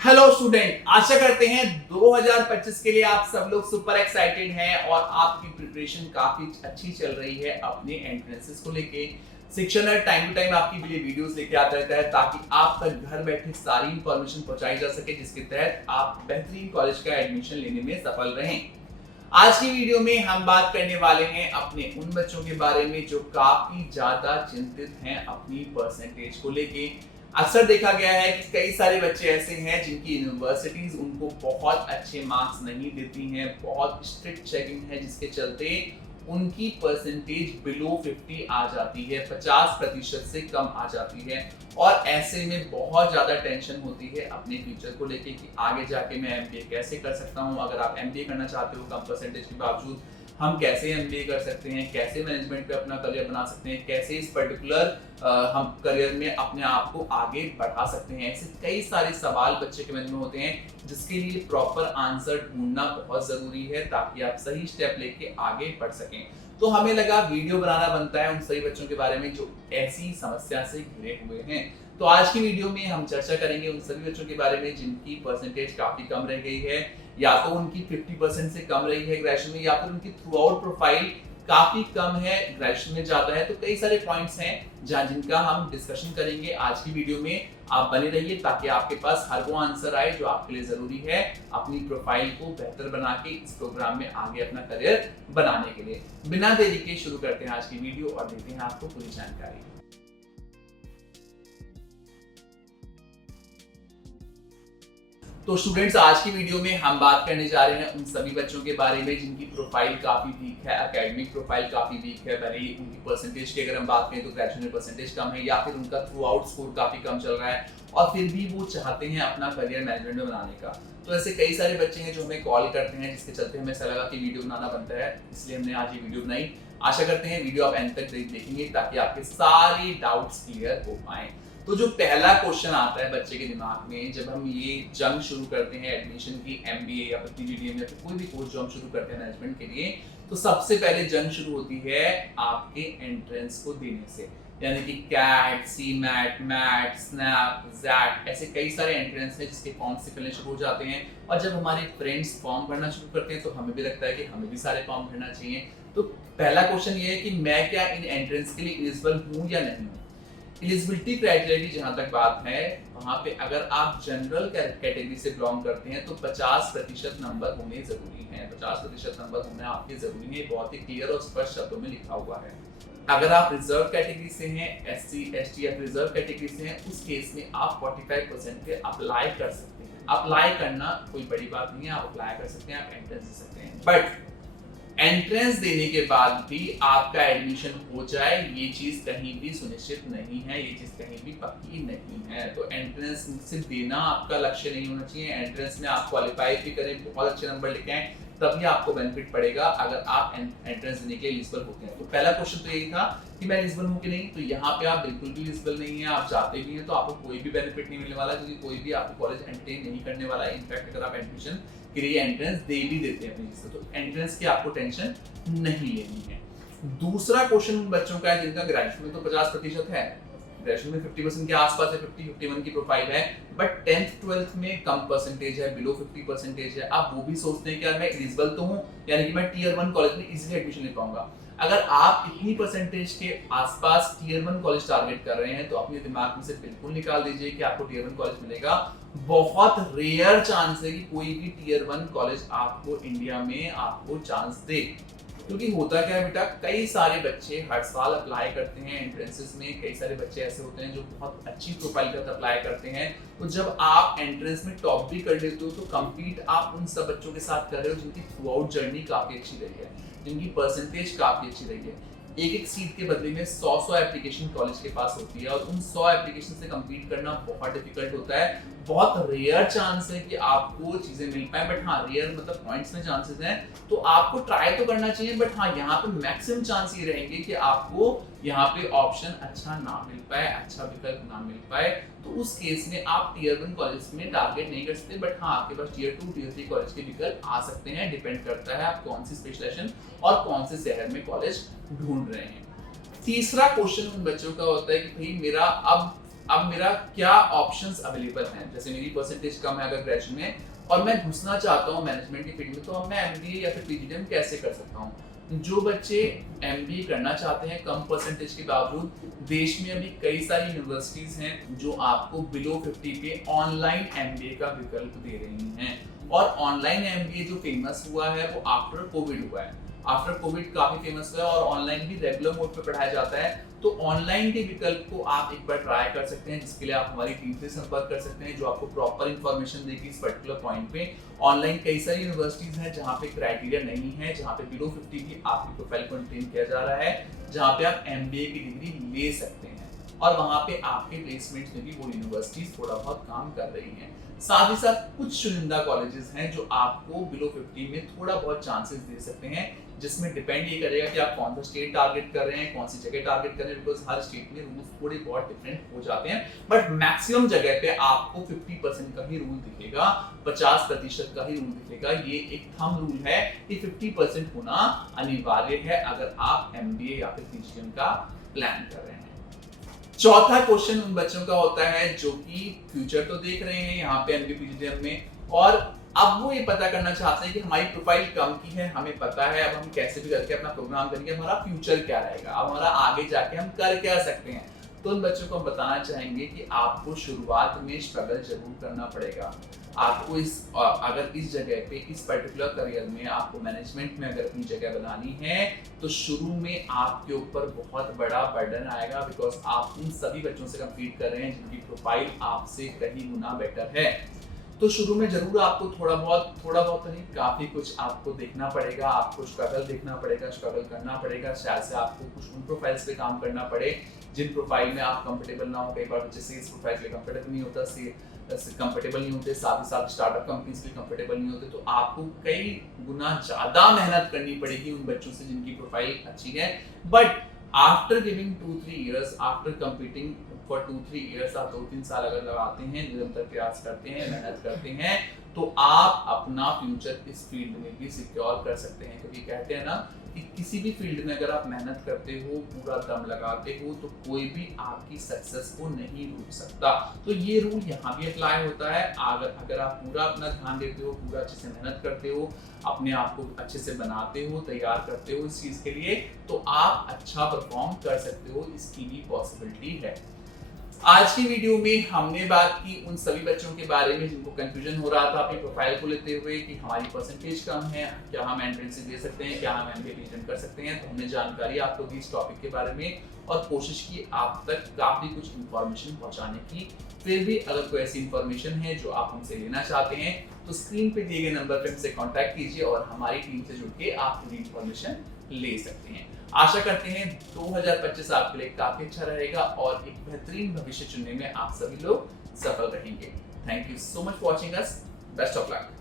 Hello student, आशा करते हैं 2025 के लिए आप सब लोग सुपर एक्साइटेड हैं और आपकी प्रिपरेशन काफी अच्छी चल रही है अपने एंट्रेंसेस को लेके। शिक्षा नर्ड टाइम टू टाइम आपके लिए वीडियोस लेके आता रहता है ताकि आप तक घर बैठे सारी इंफॉर्मेशन पहुंचाई जा सके, जिसके तहत आप बेहतरीन कॉलेज का एडमिशन लेने में सफल रहें। आज की वीडियो में हम बात करने वाले हैं अपने उन बच्चों के बारे में जो काफी ज्यादा चिंतित हैं अपनी परसेंटेज को लेके। अक्सर देखा गया है कि कई सारे बच्चे ऐसे हैं जिनकी यूनिवर्सिटीज उनको बहुत अच्छे मार्क्स नहीं देती हैं, बहुत स्ट्रिक्ट चेकिंग है जिसके चलते उनकी परसेंटेज बिलो 50 आ जाती है, 50% से कम आ जाती है। और ऐसे में बहुत ज्यादा टेंशन होती है अपने फ्यूचर को लेके कि आगे जाके मैं एमबीए कैसे कर सकता हूँ। अगर आप एमबीए करना चाहते हो कम परसेंटेज के बावजूद, हम कैसे एमबीए कर सकते हैं, कैसे मैनेजमेंट पे अपना करियर बना सकते हैं, कैसे इस पर्टिकुलर हम करियर में अपने आप को आगे बढ़ा सकते हैं। ऐसे कई सारे सवाल बच्चे के मन में होते हैं जिसके लिए प्रॉपर आंसर ढूंढना बहुत जरूरी है ताकि आप सही स्टेप लेके आगे बढ़ सकें। तो हमें लगा वीडियो बनाना बनता है उन सभी बच्चों के बारे में जो ऐसी समस्या से घिरे हुए हैं। तो आज की वीडियो में हम चर्चा करेंगे उन सभी बच्चों के बारे में जिनकी परसेंटेज काफी कम रह गई है, या तो उनकी 50% से कम रही है ग्रेजुएशन में, या फिर उनकी थ्रू आउट प्रोफाइल काफी कम है, ग्रेजुएशन में ज्यादा है। तो कई सारे पॉइंट्स हैं जिनका हम डिस्कशन करेंगे आज की वीडियो में। आप बने रहिए ताकि आपके पास हर वो आंसर आए जो आपके लिए जरूरी है अपनी प्रोफाइल को बेहतर बना के इस प्रोग्राम में आगे अपना करियर बनाने के लिए। बिना देरी के शुरू करते हैं आज की वीडियो और देते हैं आपको पूरी जानकारी। तो स्टूडेंट्स, आज की वीडियो में हम बात करने जा रहे हैं उन सभी बच्चों के बारे में जिनकी प्रोफाइल काफी वीक है, एकेडमिक प्रोफाइल काफी वीक है। भले ही उनकी परसेंटेज की अगर हम बात करें तो ग्रेजुएशन में परसेंटेज कम है, या फिर उनका थ्रू आउट स्कोर काफी कम चल रहा है और फिर भी वो चाहते हैं अपना करियर मैनेजमेंट में बनाने का। तो ऐसे कई सारे बच्चे हैं जो हमें कॉल करते हैं, जिसके चलते हमें ऐसा लगा कि वीडियो बनाना बनता है, इसलिए हमने आज ये वीडियो बनाई। आशा करते हैं वीडियो आप एंड तक देखेंगे ताकि आपके सारे डाउट्स क्लियर हो पाए। तो जो पहला क्वेश्चन आता है बच्चे के दिमाग में जब हम ये जंग शुरू करते हैं एडमिशन की, एमबीए या फिर पीजीडीएम या फिर कोई भी कोर्स जो हम शुरू करते हैं मैनेजमेंट के लिए, तो सबसे पहले जंग शुरू होती है आपके एंट्रेंस को देने से। यानी कि CAT, CMAT, MAT, SNAP, XAT, ऐसे कई सारे एंट्रेंस हैं जिसके फॉर्म से पहले शुरू हो जाते हैं। और जब हमारे फ्रेंड्स फॉर्म भरना शुरू करते हैं तो हमें भी लगता है कि हमें भी सारे फॉर्म भरना चाहिए। तो पहला क्वेश्चन ये है कि मैं क्या इन एंट्रेंस के लिए एलिजिबल हूँ या नहीं हूँ। एलिजिबिलिटी क्राइटेरिया की जहां तक बात है, वहां पे अगर आप जनरल कैटेगरी से बिलोंग करते हैं तो 50% नंबर होने जरूरी है। 50% नंबर होना आपके जरूरी है, बहुत ही क्लियर और स्पष्ट शब्दों में लिखा हुआ है। अगर आप रिजर्व कैटेगरी से हैं, एससी, एसटी या रिजर्व कैटेगरी से हैं, उस केस में आप 45% पे अप्लाई कर सकते हैं। अप्लाई करना कोई बड़ी बात नहीं है, आप अप्लाई कर सकते हैं, आप एंट्रेंस दे सकते हैं। बट एंट्रेंस देने के बाद भी आपका एडमिशन हो जाए ये चीज कहीं भी सुनिश्चित नहीं है, ये चीज कहीं भी पक्की नहीं है। तो एंट्रेंस सिर्फ देना आपका लक्ष्य नहीं होना चाहिए। एंट्रेंस में आप क्वालिफाई भी करें, बहुत अच्छे नंबर लेके आए, तभी आपको बेनिफिट पड़ेगा अगर आप एंट्रेंस देने के लिए एलिजिबल होते हैं। तो पहला क्वेश्चन तो यही था कि मैं एलिजिबल हूं कि नहीं। तो यहाँ पे आप बिल्कुल भी एलिजिबल नहीं है, आप जाते भी हैं तो आपको कोई भी बेनिफिट नहीं मिलने वाला, क्योंकि कोई भी आपको कॉलेज एंटरटेन नहीं करने वाला है। इनफैक्ट अगर आप एडमिशन के लिए एंट्रेंस दे भी देते हैं अपनी, तो एंट्रेंस की आपको टेंशन नहीं लेनी है। दूसरा क्वेश्चन उन बच्चों का है जिनका ग्रेजुएशन में तो 50% है, ग्रेजुएशन में 50% के आसपास है, 50-51 की प्रोफाइल है, बट 10th-12th में कम परसेंटेज है, बिलो 50% है। आप वो भी सोचते हैं कि यार मैं एलिजिबल तो हूँ, यानी कि मैं टियर 1 कॉलेज में इजीली एडमिशन ले पाऊंगा। अगर आप इतनी परसेंटेज के आसपास टियर 1 कॉलेज टारगेट कर रहे हैं तो अपने दिमाग में से बिल्कुल निकाल दीजिए कि आपको टियर 1 कॉलेज मिलेगा। बहुत रेयर चांस है कि कोई भी टियर 1 कॉलेज आपको इंडिया में आपको चांस दे। क्योंकि होता क्या है बेटा, कई सारे बच्चे हर साल अप्लाई करते हैं एंट्रेंसेस में। कई सारे बच्चे ऐसे होते हैं जो बहुत अच्छी प्रोफाइल का अप्लाई करते हैं। तो जब आप एंट्रेंस में टॉप भी कर लेते हो तो कंप्लीट आप उन सब बच्चों के साथ कर रहे हो जिनकी थ्रू आउट जर्नी काफी अच्छी रही है, जिनकी परसेंटेज काफी अच्छी रही है। एक सीट के बदले में 100 एप्लीकेशन कॉलेज के पास होती है और उन 100 एप्लीकेशन से कंप्लीट करना बहुत डिफिकल्ट होता है। बहुत रेयर चांस है कि आपको चीजें मिल पाए, बट हाँ रेयर मतलब पॉइंट्स में चांसेस हैं। तो आपको ट्राई तो करना चाहिए, बट हाँ यहाँ पे मैक्सिमम चांस ये रहेंगे कि आपको यहाँ पे ऑप्शन अच्छा ना मिल पाए, अच्छा विकल्प ना मिल पाए। तो उस केस में आप टियर 1 कॉलेज में टारगेट नहीं कर सकते, बट हाँ आपके पास टियर 2, टियर 3 कॉलेज के विकल्प आ सकते हैं। डिपेंड करता है आप कौन सी स्पेशलाइजेशन और कौन से शहर में कॉलेज ढूंढ रहे हैं। तीसरा क्वेश्चन उन बच्चों का होता है कि भाई मेरा अब अब मेरा क्या ऑप्शंस अवेलेबल हैं। जैसे मेरी परसेंटेज कम है अगर ग्रेजुएशन में और मैं घुसना चाहता हूँ मैनेजमेंट की फील्ड में, तो अब मैं एमबीए या फिर पीजीडीएम कैसे कर सकता हूँ। जो बच्चे एमबीए करना चाहते हैं कम परसेंटेज के बावजूद, देश में अभी कई सारी यूनिवर्सिटीज हैं जो आपको बिलो 50 पे ऑनलाइन एमबीए का विकल्प दे रही हैं। और ऑनलाइन एमबीए जो फेमस हुआ है वो आफ्टर कोविड हुआ है। आफ्टर कोविड काफी फेमस हुआ है और ऑनलाइन भी रेगुलर मोड पे पढ़ाया जाता है। तो ऑनलाइन के विकल्प को आप एक बार ट्राई कर सकते हैं, जिसके लिए आप हमारी टीम से संपर्क कर सकते हैं जो आपको प्रॉपर इंफॉर्मेशन देगी इस पर्टिकुलर पॉइंट पे। ऑनलाइन कई सारी यूनिवर्सिटीज हैं जहाँ पे क्राइटेरिया नहीं है, जहाँ पे बिलो 50 की आपकी प्रोफाइल को मेंटेन किया जा रहा है, जहाँ पे आप एमबीए की डिग्री ले सकते हैं और वहाँ पे आपके प्लेसमेंट्स में भी वो यूनिवर्सिटीज थोड़ा बहुत काम कर रही हैं। साथ ही साथ कुछ चुनिंदा कॉलेजेस हैं जो आपको बिलो 50 में थोड़ा बहुत चांसेस दे सकते हैं, जिसमें डिपेंड ये करेगा कि आप कौन सा स्टेट टारगेट कर रहे हैं, कौन सी जगह टारगेट कर रहे हैं, बिकॉज हर स्टेट में रूल्स थोड़े बहुत डिफरेंट हो जाते हैं। बट मैक्सिमम जगह पे आपको 50% का ही रूल दिखेगा, 50% का ही रूल दिखेगा। ये एक थंब रूल है कि 50% होना अनिवार्य है अगर आप एमबीए या फिर पीजीडीएम का प्लान कर रहे हैं। चौथा क्वेश्चन उन बच्चों का होता है जो कि फ्यूचर तो देख रहे हैं यहाँ पे एमबीए पीजीडीएम में, और अब वो ये पता करना चाहते हैं कि हमारी प्रोफाइल कम की है, हमें पता है अब हम कैसे भी करके अपना प्रोग्राम करेंगे, हमारा फ्यूचर क्या रहेगा, अब हमारा आगे जाके हम कर क्या सकते हैं। तो उन बच्चों को हम बताना चाहेंगे कि आपको शुरुआत में स्ट्रगल जरूर करना पड़ेगा। आपको अगर इस जगह पे इस पर्टिकुलर करियर में आपको मैनेजमेंट में अगर अपनी जगह बनानी है तो शुरू में आपके ऊपर बहुत बड़ा बर्डन आएगा, बिकॉज आप उन सभी बच्चों से कम्पीट कर रहे हैं जिनकी प्रोफाइल आपसे कहीं गुना बेटर है। तो शुरू में जरूर आपको थोड़ा बहुत नहीं, काफी कुछ आपको देखना पड़ेगा, आपको स्ट्रगल देखना पड़ेगा, स्ट्रगल करना पड़ेगा। शायद से आपको कुछ उन प्रोफाइल्स पे काम करना पड़े जिन प्रोफाइल में आप कंफर्टेबल ना हो। कई बार बच्चे सेल्स प्रोफाइल पे कंफर्टेबल नहीं होता, कंफर्टेबल नहीं होते, साथ ही साथ स्टार्टअप कंपनीज भी कंफर्टेबल नहीं होते। तो आपको कई गुना ज्यादा मेहनत करनी पड़ेगी उन बच्चों से जिनकी प्रोफाइल अच्छी है। But after giving 2-3 years, after competing for 2-3 years, आप 2-3 साल अगर लगाते हैं, निरंतर प्रयास करते हैं, मेहनत करते हैं, तो आप अपना फ्यूचर इस फील्ड में भी सिक्योर कर सकते हैं। क्योंकि कहते हैं ना कि किसी भी फील्ड में अगर आप मेहनत करते हो, पूरा दम लगाते हो, तो कोई भी आपकी सक्सेस को नहीं रोक सकता। तो ये रूल यहाँ भी अप्लाई होता है। अगर आप पूरा अपना ध्यान देते हो, पूरा अच्छे से मेहनत करते हो, अपने आप को अच्छे से बनाते हो, तैयार करते हो इस चीज के लिए, तो आप अच्छा परफॉर्म कर सकते हो, इसकी भी पॉसिबिलिटी है। आज की वीडियो में हमने बात की उन सभी बच्चों के बारे में जिनको कंफ्यूजन हो रहा था अपनी प्रोफाइल को लेते हुए कि हमारी परसेंटेज कम है, क्या हम एंट्रेंस दे सकते हैं, क्या हम एमबीए पीजीडीएम कर सकते हैं। तो हमने जानकारी आपको दी इस टॉपिक के बारे में और कोशिश की आप तक काफी कुछ इंफॉर्मेशन पहुंचाने की। फिर भी अगर कोई ऐसी इंफॉर्मेशन है जो आप हमसे लेना चाहते हैं तो स्क्रीन पे दिए गए नंबर पर हमसे कॉन्टैक्ट कीजिए और हमारी टीम से जुड़ के आप पूरी इंफॉर्मेशन ले सकते हैं। आशा करते हैं 2025 आपके लिए काफी अच्छा रहेगा और एक बेहतरीन भविष्य चुनने में आप सभी लोग सफल रहेंगे। Thank you so much for watching us. Best of luck.